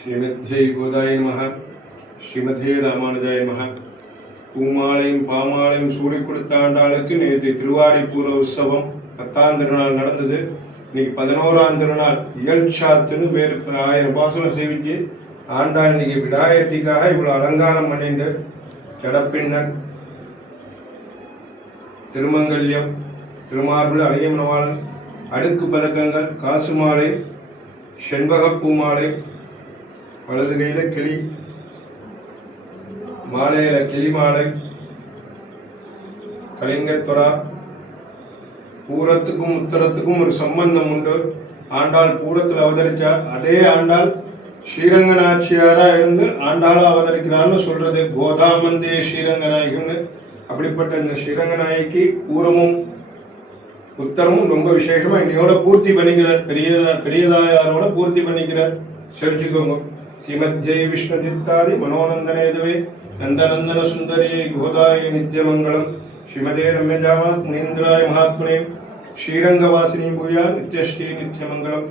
ஸ்ரீமத்யை கோதாய நமஹ. ஸ்ரீமதே ராமானுஜாய நமஹ. பூமாலையும் பாமாலையும் சூடி கொடுத்த ஆண்டாளுக்கு நேற்று திருவாடி பூர உற்சவம் 10ஆம் திருநாள் நடந்தது. இன்னைக்கு 11ஆம் திருநாள் இயல்சாத்துன்னு வேறு 1000 பாசனம் சேவிச்சு ஆண்டாள் இன்னைக்கு விடாயத்திற்காக இவ்வளோ அலங்காரம் பண்ணிட்டு ஜடப்பின்னன் திருமங்கல்யம் திருமார்பு அழகியமனவாளன் அடுக்கு பதக்கங்கள் காசு மாலை செண்பகப்பூ மாலை வலது கையில கிளி மாலையில கிளி மாலை கலிங்கத்தொரா பூரத்துக்கும் உத்தரத்துக்கும் ஒரு சம்பந்தம் உண்டு. ஆண்டாள் பூரத்தில் அவதரிச்சார். அதே ஆண்டாள் ஸ்ரீரங்கநாச்சியாரா இருந்து ஆண்டாளா அவதரிக்கிறான்னு சொல்றது கோதாமந்தே ஸ்ரீரங்கநாயகன்னு. அப்படிப்பட்ட இந்த ஸ்ரீரங்கநாயகி பூரமும் உத்தரமும் ரொம்ப விசேஷமா இன்னையோட பூர்த்தி பண்ணிக்கிறார். பெரியதாயாரோட பூர்த்தி பண்ணிக்கிறார். செவிச்சுக்கோங்க. ஸ்ரீமத்ஜெய விஷ்ணு சித்தாதி மனோநந்தனேதுவே நந்தநந்தன சுந்தரியை கோதாய நித்யமங்கலம். ஸ்ரீமதே ரம்யஜாமாத் முனீந்திராய மகாத்மனே ஸ்ரீரங்கவாசினி பூயா நித்யஸ்ரீ நித்யமங்கலம்.